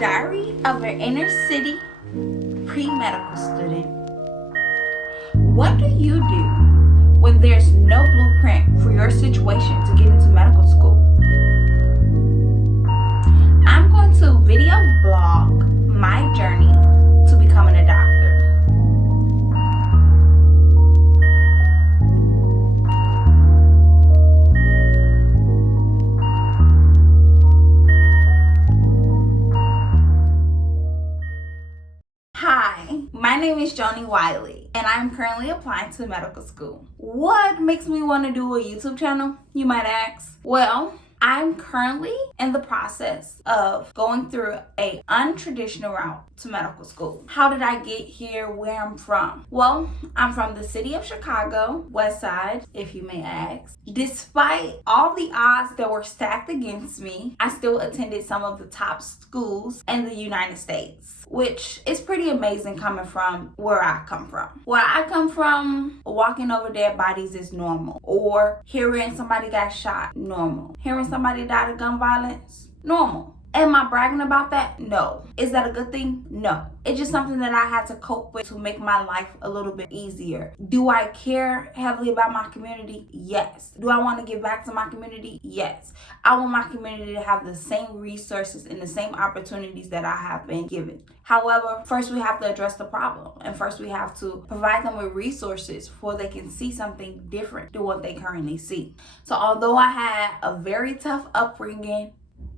Diary of an Inner City Pre-Medical Student. What do you do when there's no blueprint for your situation to get into medical school? I'm going to video blog my journey to becoming a doctor. Hi, my name is Joni Wiley, and I'm currently applying to medical school. What makes me want to do a YouTube channel, you might ask? Well, I'm currently in the process of going through a untraditional route to medical school. How did I get here where I'm from? Well, I'm from the city of Chicago, West Side, if you may ask. Despite all the odds that were stacked against me, I still attended some of the top schools in the United States, which is pretty amazing coming from where I come from. Where I come from, walking over dead bodies is normal. Or hearing somebody got shot, normal. Hearing somebody died of gun violence, normal. Am I bragging about that? No. Is that a good thing? No. It's just something that I had to cope with to make my life a little bit easier. Do I care heavily about my community? Yes. Do I want to give back to my community? Yes. I want my community to have the same resources and the same opportunities that I have been given. However, first we have to address the problem, and first we have to provide them with resources before they can see something different than what they currently see. So although I had a very tough upbringing,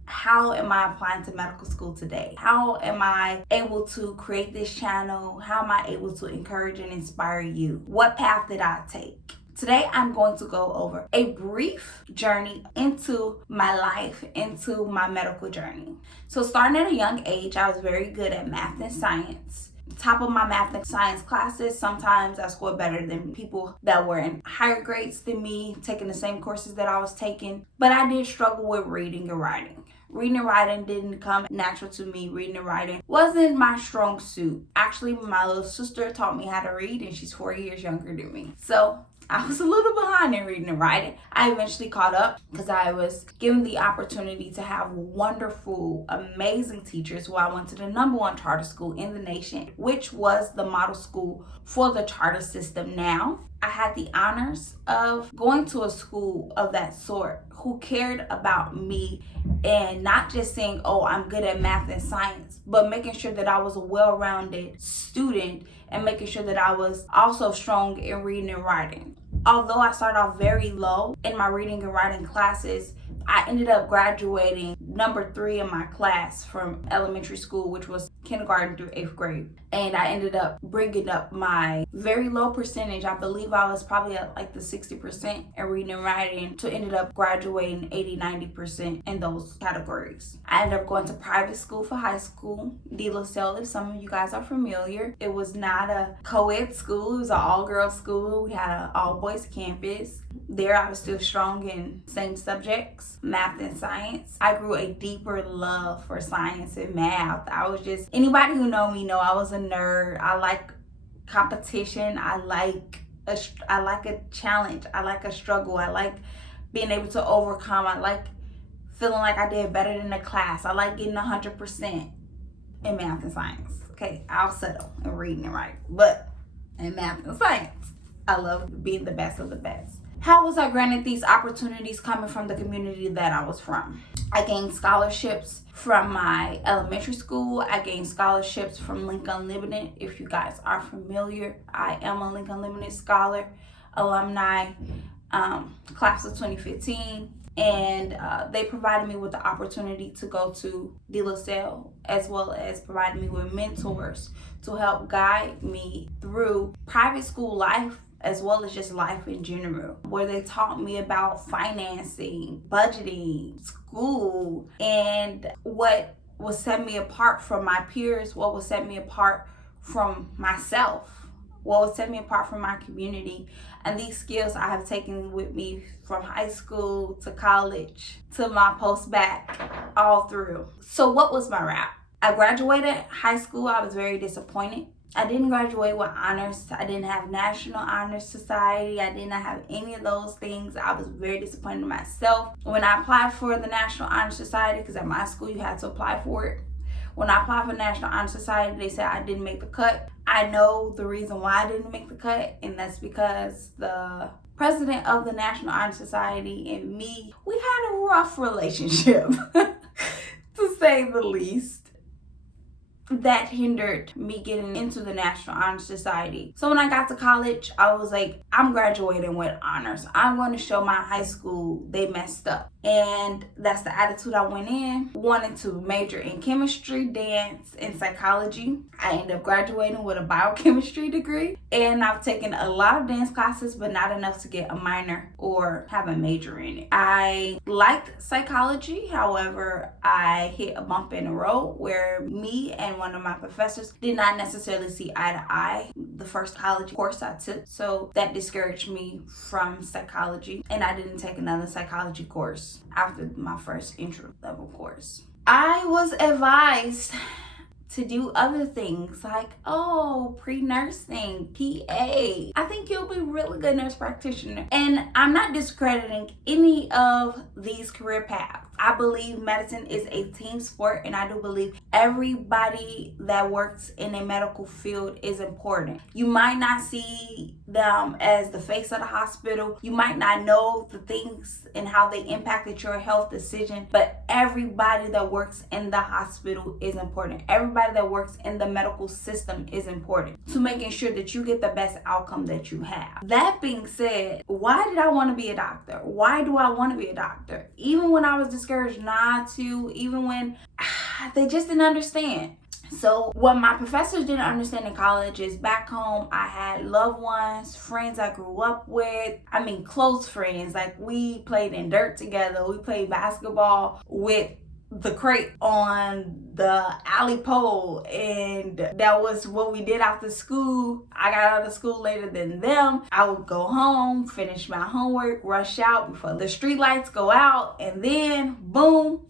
how am I applying to medical school today? How am I able to create this channel? How am I able to encourage and inspire you? What path did I take? Today, I'm going to go over a brief journey into my life, into my medical journey. So starting at a young age, I was very good at math and science. Top of my math and science classes, sometimes I scored better than people that were in higher grades than me, taking the same courses that I was taking. But I did struggle with reading and writing. Reading and writing didn't come natural to me. Reading and writing wasn't my strong suit. Actually, my little sister taught me how to read, and she's 4 years younger than me. So I was a little behind in reading and writing. I eventually caught up because I was given the opportunity to have wonderful, amazing teachers while I went to the #1 charter school in the nation, which was the model school for the charter system now. I had the honors of going to a school of that sort who cared about me and not just saying, oh, I'm good at math and science, but making sure that I was a well-rounded student and making sure that I was also strong in reading and writing. Although I started off very low in my reading and writing classes, I ended up graduating #3 in my class from elementary school, which was kindergarten through 8th grade. And I ended up bringing up my very low percentage. I believe I was probably at like the 60% in reading and writing, to ended up graduating 80-90% in those categories. I ended up going to private school for high school, De La Salle, if some of you guys are familiar. It was not a co-ed school, it was an all-girls school. We had an all-boys campus. There I was still strong in same subjects, math and science. I grew a deeper love for science and math. I was just, anybody who know me know I was a nerd. I like competition. I like a challenge. I like a struggle. I like being able to overcome. I like feeling like I did better than the class. I like getting 100% in math and science. Okay, I'll settle in reading and writing, but in math and science, I love being the best of the best. How was I granted these opportunities coming from the community that I was from? I gained scholarships from my elementary school. I gained scholarships from Lincoln Unlimited. If you guys are familiar, I am a Lincoln Unlimited scholar, alumni, class of 2015. And they provided me with the opportunity to go to De La Salle, as well as providing me with mentors to help guide me through private school life, as well as just life in general, where they taught me about financing, budgeting, school, and what would set me apart from my peers, what would set me apart from myself, what would set me apart from my community. And these skills I have taken with me from high school to college to my post-bac, all through. So what was my route? I graduated high school. I was very disappointed. I didn't graduate with honors. I didn't have National Honor Society. I did not have any of those things. I was very disappointed in myself. When I applied for the National Honor Society, because at my school you had to apply for it, When I applied for National Honor Society, they said I didn't make the cut. I know the reason why I didn't make the cut, and that's because the president of the National Honor Society and me, we had a rough relationship, to say the least. That hindered me getting into the National Honor Society. So when I got to college, I was like, I'm graduating with honors. I'm going to show my high school they messed up. And that's the attitude I went in. Wanted to major in chemistry, dance, and psychology. I ended up graduating with a biochemistry degree. And I've taken a lot of dance classes, but not enough to get a minor or have a major in it. I liked psychology. However, I hit a bump in the road where me and one of my professors did not necessarily see eye to eye the first college course I took. So that discouraged me from psychology. And I didn't take another psychology course after my first intro level course. I was advised to do other things like, pre-nursing, PA. I think you'll be a really good nurse practitioner. And I'm not discrediting any of these career paths. I believe medicine is a team sport, and I do believe everybody that works in a medical field is important. You might not see them as the face of the hospital. You might not know the things and how they impacted your health decision, but everybody that works in the hospital is important. Everybody that works in the medical system is important to making sure that you get the best outcome that you have. That being said, why did I want to be a doctor? Why do I want to be a doctor? Even when I was discouraged not to, even when they just didn't understand. So what my professors didn't understand in college is back home, I had loved ones, friends I grew up with. I mean, close friends. Like, we played in dirt together. We played basketball with the crate on the alley pole, and that was what we did after school. I got out of school later than them. I would go home, finish my homework, rush out before the street lights go out, and then boom,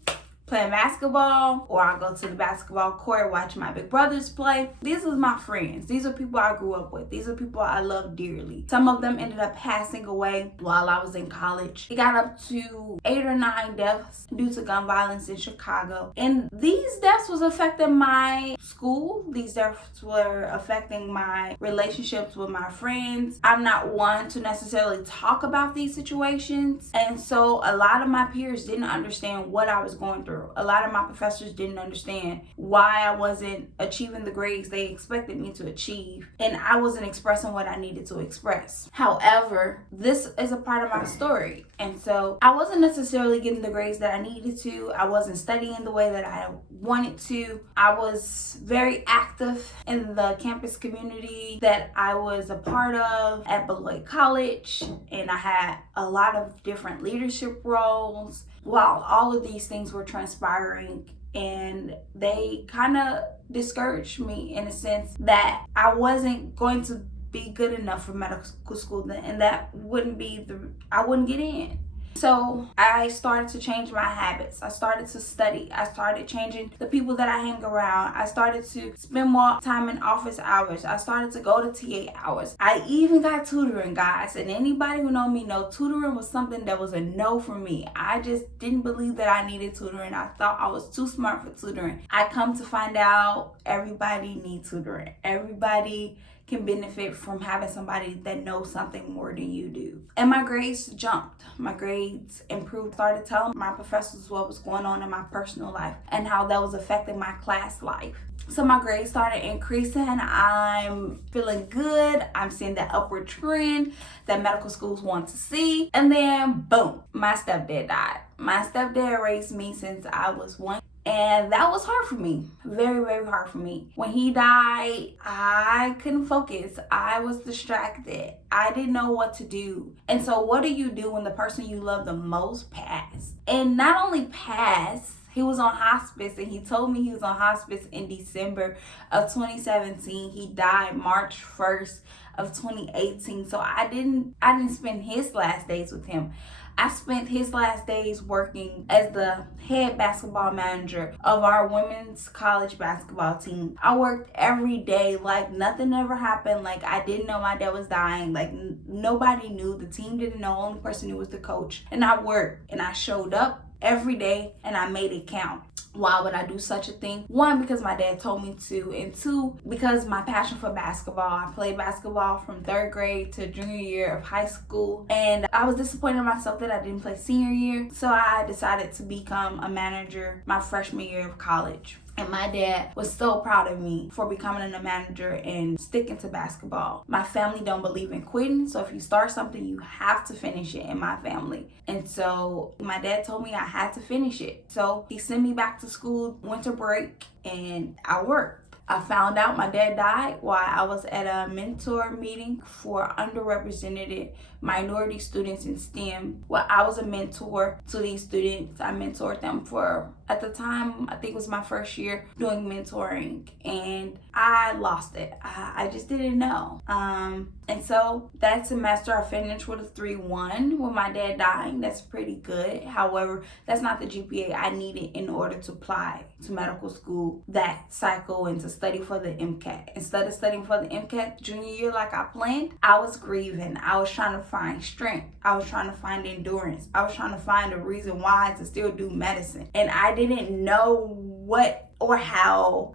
playing basketball, or I'll go to the basketball court, watch my big brothers play. These are my friends. These are people I grew up with. These are people I love dearly. Some of them ended up passing away while I was in college. It got up to 8 or 9 deaths due to gun violence in Chicago. And these deaths was affecting my school. These deaths were affecting my relationships with my friends. I'm not one to necessarily talk about these situations. And so a lot of my peers didn't understand what I was going through. A lot of my professors didn't understand why I wasn't achieving the grades they expected me to achieve, and I wasn't expressing what I needed to express. However, this is a part of my story, and so I wasn't necessarily getting the grades that I needed to. I wasn't studying the way that I wanted to. I was very active in the campus community that I was a part of at Beloit College, and I had a lot of different leadership roles. While all of these things were transpiring, and they kind of discouraged me in a sense that I wasn't going to be good enough for medical school, and that I wouldn't get in. So I started to change my habits. I started to study. I started changing the people that I hang around. I started to spend more time in office hours. I started to go to TA hours. I even got tutoring, guys. And anybody who know me know tutoring was something that was a no for me. I just didn't believe that I needed tutoring. I thought I was too smart for tutoring. I come to find out everybody needs tutoring. Everybody can benefit from having somebody that knows something more than you do. And my grades jumped. My grades improved. Started telling my professors what was going on in my personal life and how that was affecting my class life. So my grades started increasing. I'm feeling good. I'm seeing that upward trend that medical schools want to see. And then boom, my stepdad died. My stepdad raised me since I was 1. And that was hard for me. Very, very hard for me. When he died, I couldn't focus. I was distracted. I didn't know what to do. And so what do you do when the person you love the most passed? And not only passed, he was on hospice, and he told me he was on hospice in December of 2017. He died March 1st of 2018. So I didn't spend his last days with him. I spent his last days working as the head basketball manager of our women's college basketball team. I worked every day like nothing ever happened. Like I didn't know my dad was dying. Like nobody knew. The team didn't know. Only person knew was the coach. And I worked and I showed up every day and I made it count. Why would I do such a thing? One, because my dad told me to, and two, because my passion for basketball. I played basketball from 3rd grade to junior year of high school, and I was disappointed in myself that I didn't play senior year, so I decided to become a manager my freshman year of college. And my dad was so proud of me for becoming a manager and sticking to basketball. My family don't believe in quitting, so if you start something, you have to finish it in my family. And so my dad told me I had to finish it. So he sent me back to school, winter break, and I worked. I found out my dad died while I was at a mentor meeting for underrepresented minority students in STEM. Well, I was a mentor to these students. I mentored them for, at the time, I think it was my first year doing mentoring, and I lost it. I just didn't know. And so that semester I finished with a 3.1 with my dad dying. That's pretty good. However, that's not the GPA I needed in order to apply to medical school that cycle and to study for the MCAT. Instead of studying for the MCAT junior year like I planned, I was grieving. I was trying to find strength. I was trying to find endurance. I was trying to find a reason why to still do medicine. And I didn't know what or how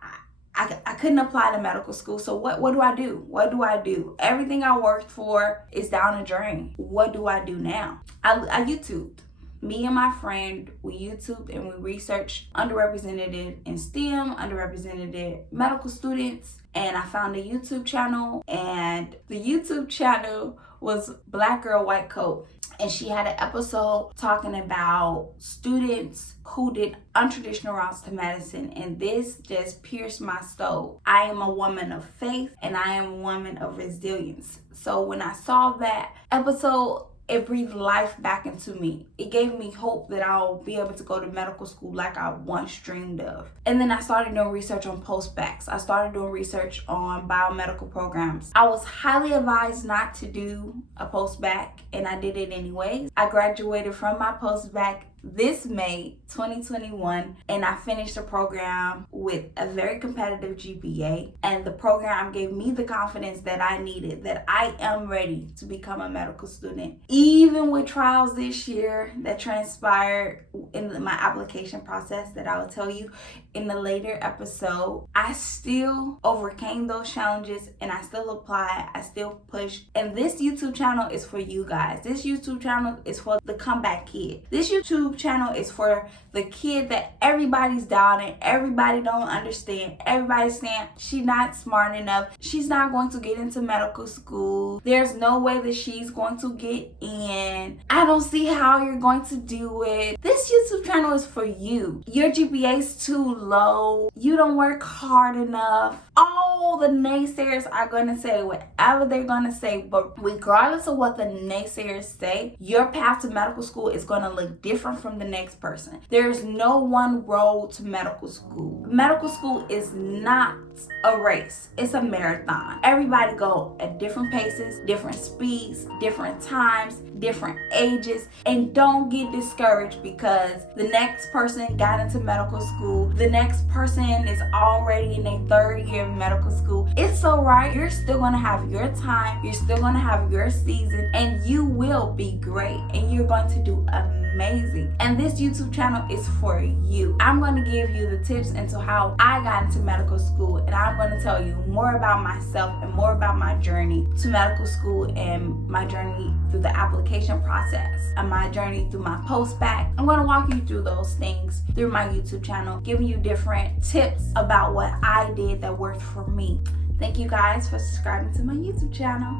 I couldn't apply to medical school. So what do I do? What do I do? Everything I worked for is down the drain. What do I do now? I YouTubed. Me and my friend, we YouTubed and we researched underrepresented in STEM, underrepresented medical students. And I found a YouTube channel, and the YouTube channel was Black Girl White Coat. And she had an episode talking about students who did untraditional routes to medicine, and this just pierced my soul. I am a woman of faith, and I am a woman of resilience. So when I saw that episode, it breathed life back into me. It gave me hope that I'll be able to go to medical school like I once dreamed of. And then I started doing research on post-bacs. I started doing research on biomedical programs. I was highly advised not to do a post-bac, and I did it anyways. I graduated from my post-bac this May 2021, and I finished the program with a very competitive GPA, and the program gave me the confidence that I needed, that I am ready to become a medical student. Even with trials this year that transpired in my application process that I will tell you in the later episode, I still overcame those challenges, and I still applied, I still pushed. And this YouTube channel is for you guys. This YouTube channel is for the comeback kid. This YouTube channel is for the kid that everybody's doubting, everybody don't understand, everybody's saying she's not smart enough, she's not going to get into medical school, there's no way that she's going to get in, I don't see how you're going to do it. This YouTube channel is for you. Your GPA is too low, you don't work hard enough. All the naysayers are going to say whatever they're going to say, but regardless of what the naysayers say, your path to medical school is going to look different from the next person. There's no one road to medical school. Medical school is not a race, it's a marathon. Everybody go at different paces, different speeds, different times, different ages, and don't get discouraged because the next person got into medical school, the next person is already in their 3rd year of medical school. It's alright. You're still gonna have your time, you're still gonna have your season, and you will be great, and you're going to do amazing. And this YouTube channel is for you. I'm going to give you the tips into how I got into medical school, and I'm going to tell you more about myself and more about my journey to medical school and my journey through the application process and my journey through my post-bac. I'm going to walk you through those things through my YouTube channel, giving you different tips about what I did that worked for me. Thank you guys for subscribing to my YouTube channel.